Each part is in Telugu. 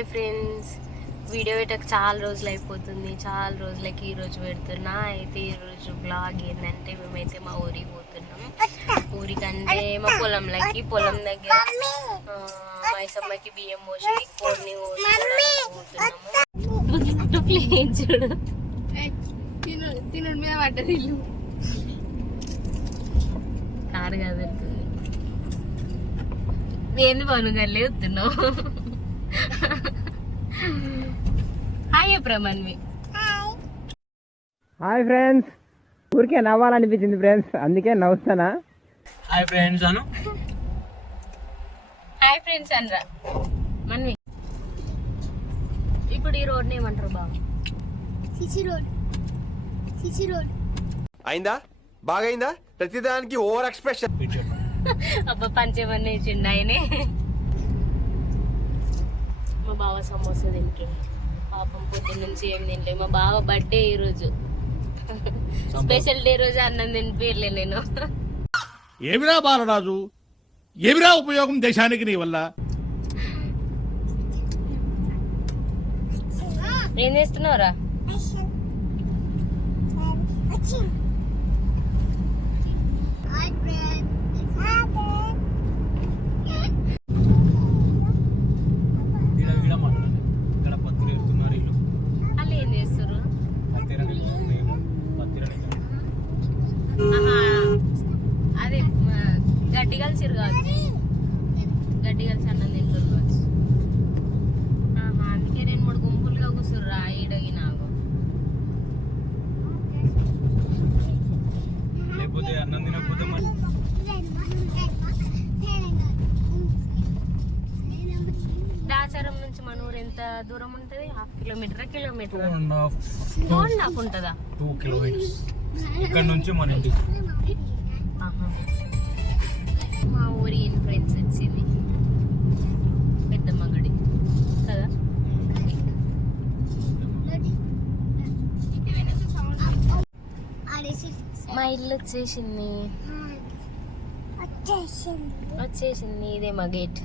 Hi friends. వీడియో పెట్టక చాలా రోజులు అయిపోతుంది. చాలా రోజులకి ఈ రోజు పెడుతున్నా. అయితే ఈ రోజు బ్లాగ్ ఏంటంటే మేమైతే మా ఊరికి పోతున్నాం. ఊరికంటే మా పొలంలోకి పొలం దగ్గర మైసమ్మకి బియ్యం పోసి కొన్ని పోతున్నాము. చూడు? తినుడు మీద పడ్డది ఇల్లు కారు కదులుతుంది ఏంది పను గల్లే వస్తున్నావు. Hi Pramanvi hi. ఫ్రెండ్స్. ఊరికే నవ్వాలనిపించింది ఫ్రెండ్స్. అందుకే నవ్వుతానా హాయ్ ఫ్రెండ్స్ అను. హాయ్ ఫ్రెండ్స్ అనరా. మన్వి. ఇప్పుడు ఈ రోడ్ని ఏమంటారు బాబు? CC road. CC road. అయిందా? బాగైందా? ప్రతిదానికి ఓవర్ ఎక్స్ప్రెషన్. అబ్బా పంచేమని ఇచ్చిండు ఆయనే మా బావ సమోసా తింటే పాపం పొద్దున్న నుంచి ఏం తినలే మా బావ బర్త్డే ఈరోజు స్పెషల్ డే రోజు అన్నం తినిపించలే నేను. ఏమిరా బాలరాజు? ఏమిరా ఉపయోగం దేశానికి నీ వల్ల? ఏం చేస్తున్నావురా వీడ వీడ మాట్లాడాలి ఇక్కడ పత్తిరి వెళ్తున్నారు ఇల్లు వాళ్ళు ఏం చేస్తారు పత్తిర మేము పత్తిర ఆహా, అదే మ, గడ్డి కలిసిరు కావచ్చు. గడ్డి కలిసి అన్నం తింటారు కావచ్చు. ఆహా, అందుకే రెండు మూడు గుంపులుగా కూర్చుర్రా ఈడగి నాకు లేకపోతే అన్నం తినకపోతే మరి? దాచారం నుంచి మన ఊరు ఎంత దూరం ఉంటది? Half kilometre kilometre? Two and half phone నాకు ఉంటుందా? టూ కిలోమీటర్స్ ఇక్కడ నుంచి మన ఇంటికి. మా ఊరి ఇన్ఫ్లుయెన్స్ వచ్చింది. పెద్దమ్మ గుడి కదా? మా ఇల్లు వచ్చేసింది. వచ్చేసింది ఇదే మా గేట్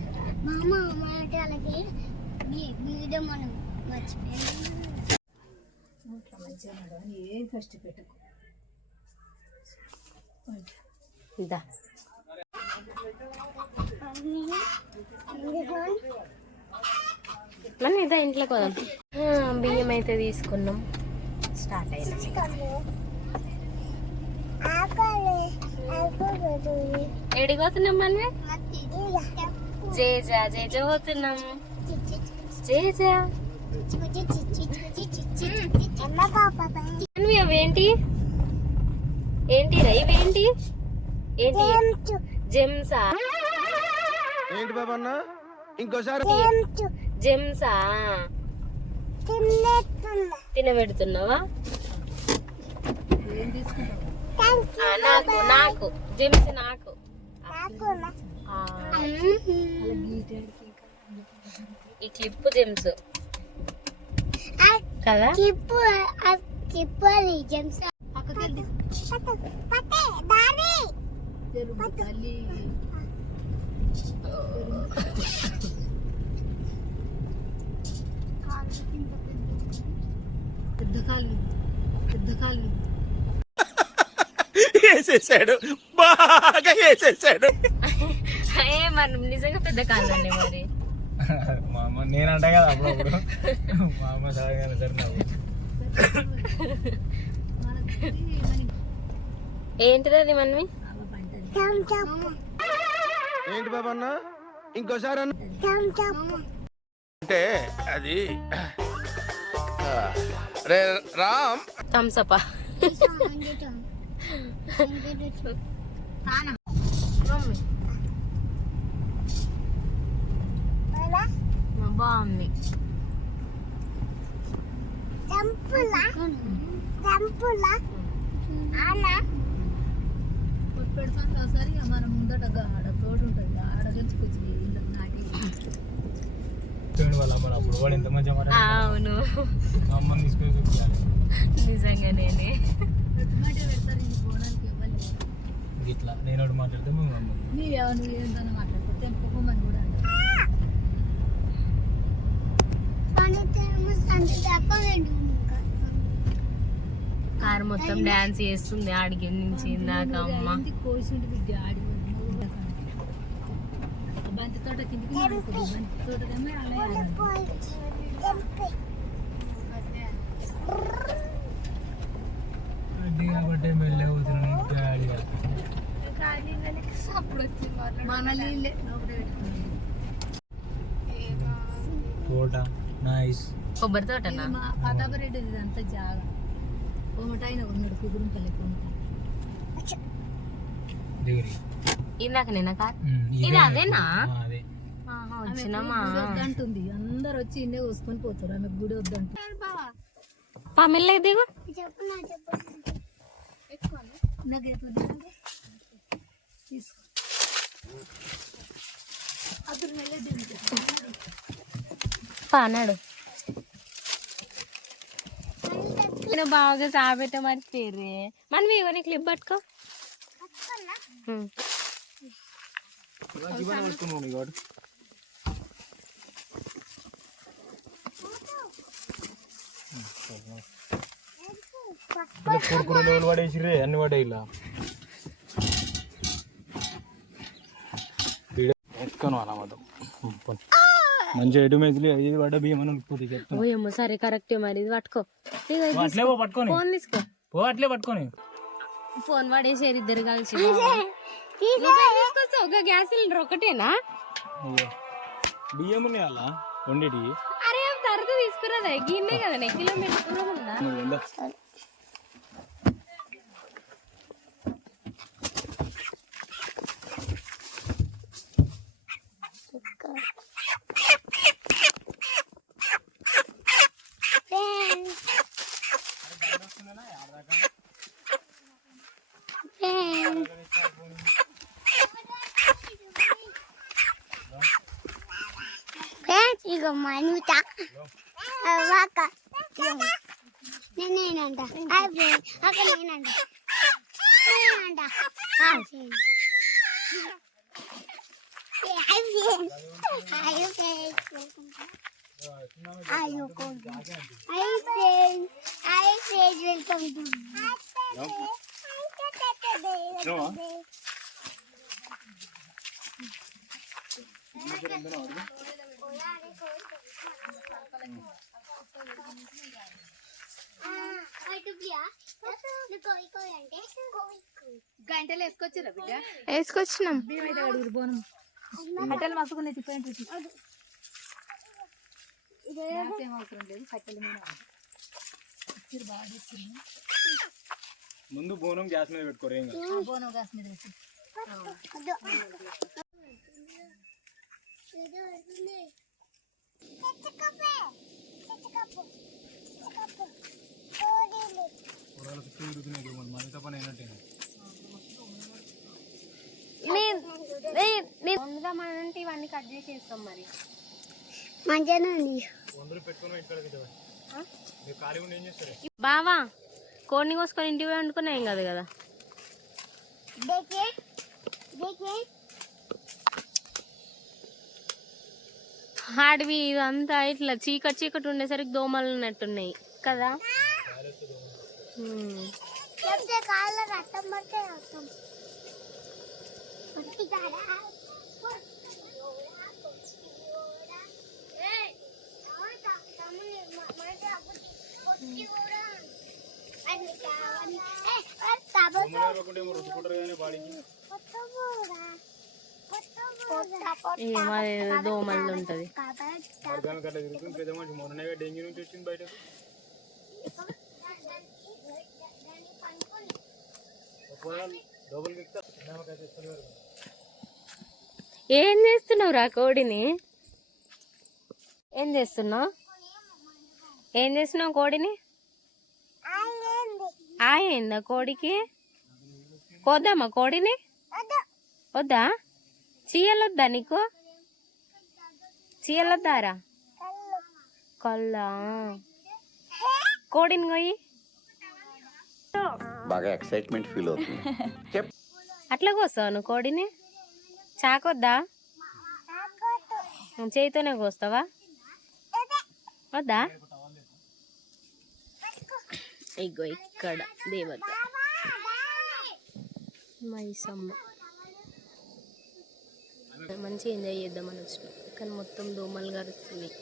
వీడియో మనం మర్చిపోయాం ఇదా. మనం ఇదా ఇంట్లోకి వదాం బియ్యం అయితే తీసుకున్నాం. స్టార్ట్ అయింది. ఎడికి పోతున్నాం మనమే జేజా జేజా పోతున్నాం. జేజా. మనవి అవేంటి? ఏంటి రా ఇవేంటి? ఏంటి? జెమ్సా ఏంటి బాబన్న ఇంకోసారి జెమ్సా తినబెడుతున్నావా? నాకు నాకు. జెమ్స్ నాకు. ఆ, ఈ క్లిప్ జెమ్స్ కదా? కిప్పు అది జెమ్స్ పట్టే దారి పెద్ద కాలు పెద్ద కాలు వేసేసాడు. బాగా వేసేసాడు. ఏ మరి నిజంగా పెద్ద కాలు అండి మరి. మా అమ్మ నేను అంటా కదా అప్పుడప్పుడు. మా అమ్మ సరే ఏంటిది అది మనవి? ఏంటి బాబన్న? ఇంకోసారి అన్న. చమ్ అంటే అది రే రామ్. థమ్సపా బాగుంది చంపులా చంపులా ఆనా పెడతాను ఒకసారి మనం ముందట ఆడ తోడు ఉంటుంది. ఆడ తెచ్చుకొచ్చి ఇల్లు నాటి. అవును. ఇవ్వలేదు ఇట్లా నేను మాట్లాడితే నువ్వు ఏంటన్నా మాట్లాడుకో తెంపుకోమని కూడా అంటారు కారు మొత్తం డాన్స్ చేస్తుంది ఆడికి నుంచి ఇందాక అమ్మ ఏంది కోసిండు బిడ్డ ఆడి బంతి తోట కిందికి నడుస్తుంది బంతి తోట కన్నా అలా అడ్డి కాబట్టి మెల్లే పోతున్నాను గాడిగా మన నీళ్ళే లోపల పెట్టుకున్నాం తోట నైస్ కొబ్బరి తోటనా మా పతాపరెడ్డి ఇదంతా జాగా ఒకటైన ఉన్నాడు కుదురు పల్లె దిగురి ఇందాక నిన్న. కార్ ఉమ్, ఇది అదేనా? వద్దంటుంది అందరు వచ్చి ఇన్నే కోసుకొని పోతారు. ఆమె గుడి పమిల్ల దిగు చెప్పు నా చెప్పు నాకు ఎట్లా దిగాలి? తీసుకో అతను వెళ్ళే దిగుతాడు పానాడు నేను బాగా సాబెట్ట మర్చిపోయి మనం ఇవన్నీ క్లిప్ పట్టుకో కురుకురులు పడేసిర్రే అన్ని పడే ఇలా ఎత్తుకొని అలా మొత్తం మంచిగా ఎటు మెదిలి ఇది పడ్డ బియ్యం అని ఉడికిపోతే చెప్తాను ఓయమ్మ సరే కరెక్ట్ మరి ఇది పట్టుకో. అట్లే పో పట్టుకొని. ఫోన్ తీసుకో. పో అట్లే పట్టుకొని. ఫోన్ వాడేసారు ఇద్దరు కలిసి. నువ్వే తీసుకొస్తావు ఒక గ్యాస్ సిలిండర్ ఒకటేనా? బియ్యం ఉన్నాయి అలా వండిటి అరే తర్వాత తీసుకురాదా? గిన్నే కదా కిలోమీటర్ దూరం ఉందా నువ్వు ఎందా ఇక మనుత వాక నేనేనంట అక్కడ నేనంట నేనంట అయ్యో I friend I friend welcome to గంటలు వేసుకొచ్చిరా బిడ్డ? వేసుకొచ్చినాం. అడుగురు బోనం కట్టెలు మసుకునే తిప్పండి గ్యాస్ ఏం అవసరం లేదు కట్టెల మీద ఇచ్చిరు బాగా ముందు బోనం గ్యాస్ మీద పెట్టుకోరు ఏం బోనం గ్యాస్ మీద పెట్టి. బావా కోడిని కోసుకొని ఇంటికి పోయి వండుకున్నాయి కాదు కదా? ఆడివి ఇదంతా ఇట్లా చీకటి చీకటి ఉండేసరికి దోమలు ఉన్నట్టున్నాయి కదా? అదేదో దోమలు ఉంటది ఆర్గానిక్ అట్లా తిరుగుతుంది పెద్ద మనిషి మొన్ననే డెంగ్యూ నుంచి వచ్చింది బయటకు ఏం చేస్తున్నావు రా కోడిని? ఏం చేస్తున్నావు? ఏం చేస్తున్నావు కోడిని? ఆయిందా కోడికి? కోద్దామా కోడిని? వద్దా? చీయలొద్దా నీకు? చీయలొద్దారా కల్లా కోడిని కొయ్యి బాగా ఎక్సైట్మెంట్ ఫీల్ అవుతుంది. చెప్ అట్లా కోస్తావు నువ్వు కోడిని? చాకొద్దా? చేయితోనే కోస్తావా? వద్దా? ఇగో ఇక్కడ దేవత. మైసమ్మ. మంచిగా ఎంజాయ్ చేద్దామని వచ్చినాం కానీ మొత్తం దోమలు గరుస్తున్నాయి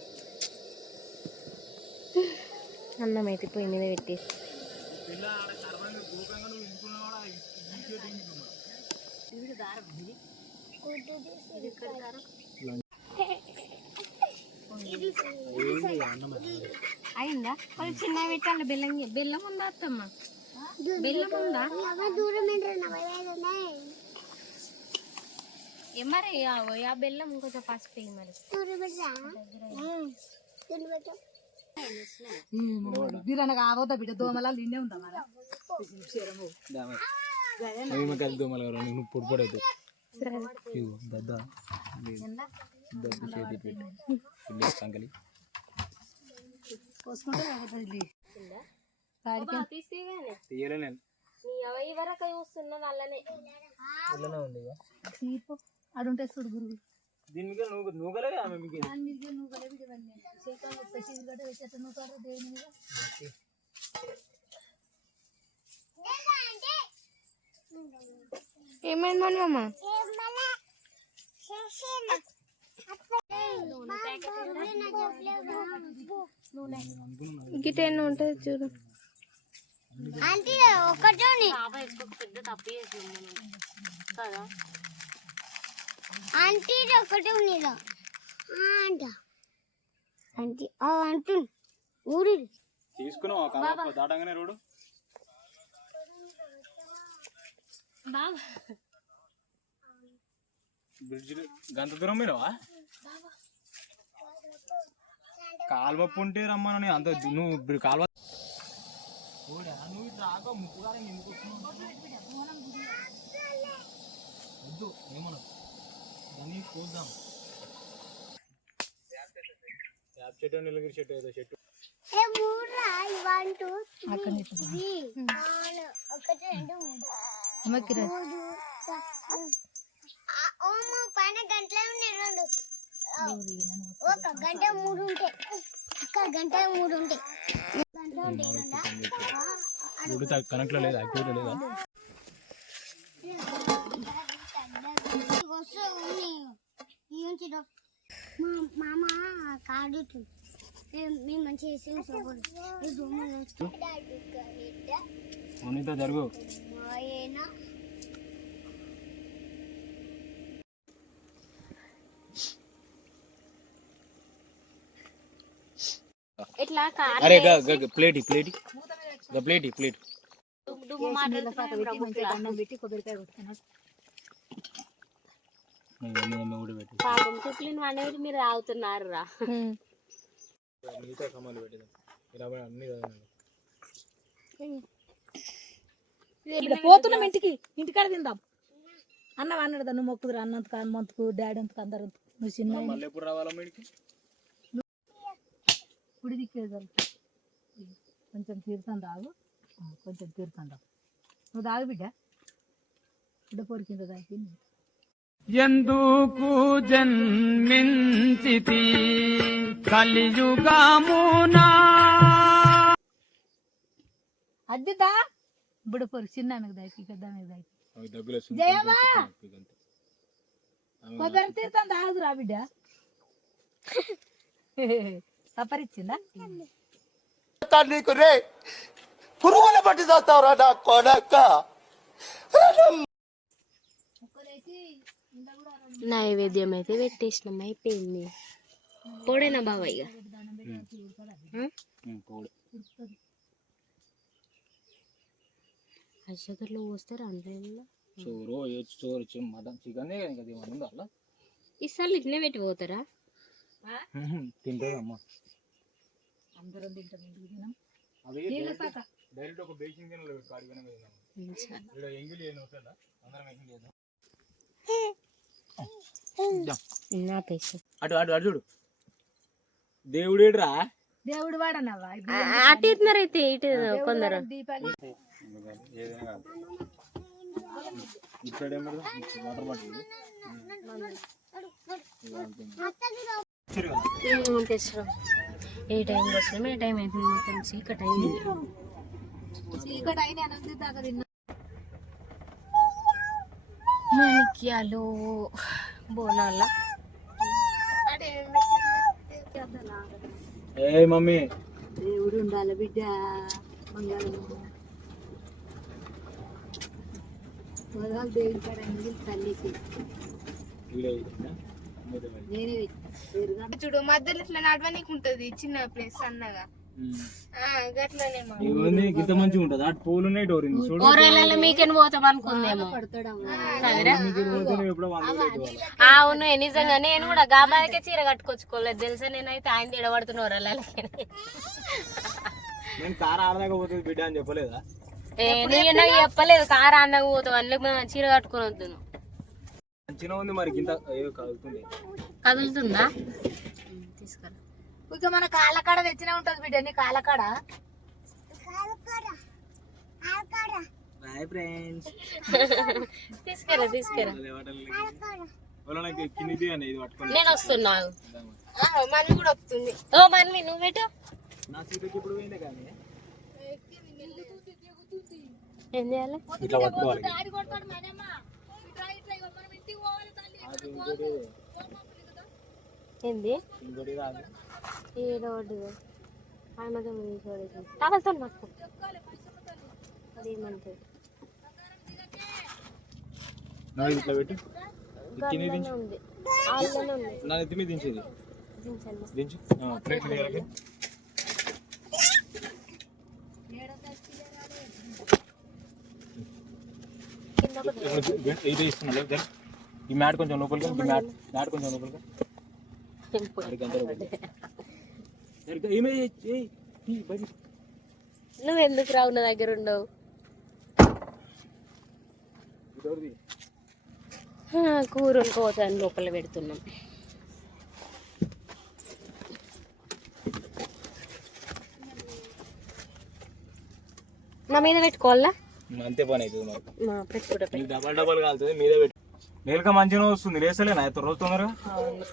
అన్నం అయితే పొయ్యి మీద అయిందా? కొంచెం చిన్న పెట్టాలి బెల్లం బెల్లం ఉందా అత్తమ్మ? బెల్లం ఉందా? దూరం మరి ఆ- బెల్లం కొంచెం పసుపు మరి. బిడ్డ దోమలా నిన్నే ఉందా మరి. దోమలు ఎవరు నువ్వు దద్ద. దద్ద చేతి పెట్టి సంకలి. వరకు చూస్తున్నా అడుంటే చూడు గురువు. దీని మీద నువ్వు నూగలే ఆమె మీకు దాని మీద నువ్వు గల బిడ్డ ఇవన్నీ చేతులు పెట్టి గడ్డ వేసేట నువ్వు కాదు దేవుని మీద. ఏమైంది మనమ్మ గిటేనా ఉంటుంది చూడు. అంటే ఒకటే పెద్ద తప్పు చేసినాం కదా? ఆంటీ ఒకటే ఉన్నదా అంట ఆంటీ ఆ అంటు ఊరి తీసుకున్నావు కాదు దాటంగానే బాబా. బ్రిడ్జ్ గంత దూరం కాలువ ఉంటే రమ్మని అంత నువ్వు కాలువ నువ్వు ఇట్లా ఆగా ముక్కుగానే ఎందుకు వస్తున్నావు? వద్దు ఏమను దాన్ని చూద్దాం యాప్ చెట్టు నీలగిరి చెట్టు ఏదో చెట్టు ఏ మూడ్రా వన్ టూ త్రీ ఒకటి రెండు మూడు. అమ్మకిరా ఆ, ఓమో పైన గంటలే ఉన్నాయి రెండు. ఒక గంట మూడు ఉంటాయి ఒక గంట మూడు ఉంటాయి గంట ఉంటాయి రెండా? కనెక్ట్లో లేదా? యాక్టివ్లో లేదా వస్తూ ఉన్నాయి ఈ నుంచి రా. మా మామ కార్డు మేము సోపడు ఉన్నితో జరుగు ఇట్లా అరే ప్లేట్ ప్లేట్ ప్లేట్ పెట్టి కొబ్బరికాయ కొట్టుకున్నాడు కూడా పెట్టి పాపం చుట్లిన అనేది మీరు తాగుతున్నారు రా మిగతా సామాన్లు పెట్టేదాం ఇరవై అన్ని చదవండి ఇప్పుడు పోతున్నాం ఇంటికి. ఇంటికాడ తిందాం. అన్నం అన్నాడు నువ్వు మొక్కుదురు అన్నంతకు అన్నంతకు డాడీ అంతకు అందరు నువ్వు చిన్న గుడి దిక్కేదారు కొంచెం తీర్థం తాగు ఆ, కొంచెం తీర్థం తాగు నువ్వు తాగు బిడ్డ. బిడ్డ పొడి కింద తాగి ఎందుకు జన్మించితి? కలియుగమునా? అద్దితా బిడ్డ పొరి చిన్న ఆమెకు దాకి. పెద్ద ఆమెకు దాకి. జయమా! కొబ్బరి తీర్థం తాగుదురా బిడ్డ. సపరిచ్చిందా నీకు రే పురుగుల పట్టి చేస్తావురా నా కొడక. నైవేద్యం అయితే పెట్టేసినాం అయిపోయింది. పొడేనా బాబా ఇక పోస్తారు ఆన్లైన్లో చోరు ఏ చోరు మటన్ చికెన్ ఉందా అలా ఇట్నే పెట్టి పోతారా? తింటుంది అమ్మ అందరం తింటాం డైరెక్ట్ ఒక బేకింగ్ గిన్నెలో పెట్టి కాడి వెనక వేద్దాం. ఇక్కడ ఎంగిలి ఏం అవుతుందా అందరం ఎంగిలి చేద్దాం. నా అటు అటు అటు చూడు. దేవుడేడ్రా. దేవుడు వాడనవ్వా అటు ఇస్తున్నారు అయితే ఇటు కొందరు. ఏ టైంకి వస్తున్నాం ఏ టైం అయిపోయింది మొత్తం చీకటి అయింది? చీకటి అయిన తిన్నా. మనకియాలు బోనాల? ఏ మమ్మీ. దేవుడు ఉండాలి బిడ్డ. మంగళం మొదలు దేవుడి కాడ మిగిలి తల్లికి. చూడు మధ్యలో ఇట్లా నడవనీకి ఉంటది చిన్న ప్లేస్ సన్నగా. మా. ఇవన్నీ గింత మంచిగా ఉంటుంది. అటు పూలు ఉన్నాయి డోర్ ఉంది చూడు. పోతాం అనుకుందేమో. కదరా. అవును నిజంగా. నేను కూడా గాబాయికే చీర కట్టుకొచ్చుకోలేదు. తెలుసా? నేనైతే ఆయన తిడబడుతున్న ఊరళ్ళకి నేను కార్ ఆడదాకా పోతుంది బిడ్డ అని చెప్పలేదా? నేను నాకు చెప్పలేదు? కారు అన్నకు పోతాం అందులో మేము చీర కట్టుకుని వద్దును. మంచిగా ఉంది మరి గింత కలుగుతుంది కదులుతుందా. తీసుకురా. ఇక మన కాళ్ళకాడ తెచ్చినా ఉంటది బిడ్డ నీ కాళ్ళకాడ? బాయ్ ఫ్రెండ్స్ తీసుకురా తీసుకురా. నేను వస్తున్నాను ఆ, మమ్మీ కూడా వస్తుంది. ఓ మన్వి నువ్వు పెట్టు ఏం చేయాలి? ఇట్లా పట్టుకోవాలి. అది నా ఇట్లా పెట్టు. ఉంది. ఆళ్ళనే ఉంది. నా దించేది దించు ప్లేట్ దగ్గరకి ఇది ఇస్తున్నాడు జర. ఈ మ్యాట్ కొంచెం లోపలికి ఈ మ్యాట్ మ్యాట్ కొంచెం లోపలికి నువ్వు ఎందుకు రావు నా దగ్గర ఉండవు? కూరలు కోతాను లోపల పెడుతున్నాం. నా మీద పెట్టుకోవాలా? అంతే పని అవుతుంది మాకు మా పెట్టుకుంటా డబల్ డబల్ కాలుతుంది మీదే పెట్టి మేలుక మంచిగా వస్తుంది లేసలేనా అయితే రోజు తొందరగా? అవును.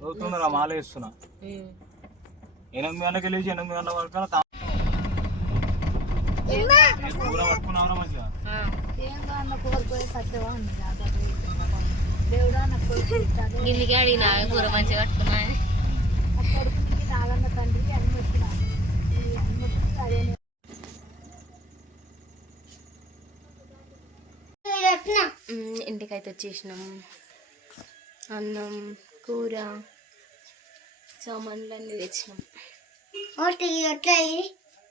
రోజు తొందరగా మాల వేస్తున్నా. ఎనిమిది గంటలకు వెళ్ళి ఎనిమిది గంటల వరకు కూర పట్టుకున్నావురా మంచిగా. గిల్లికి అడిగినా కూర మంచిగా కట్టుకున్నా నాగన్న అన్ని వచ్చి అదే ఇంటికైతే వచ్చేసినాం. అన్నం కూర. సామాన్లన్నీ తెచ్చినాం. ఒకటి ఎట్లా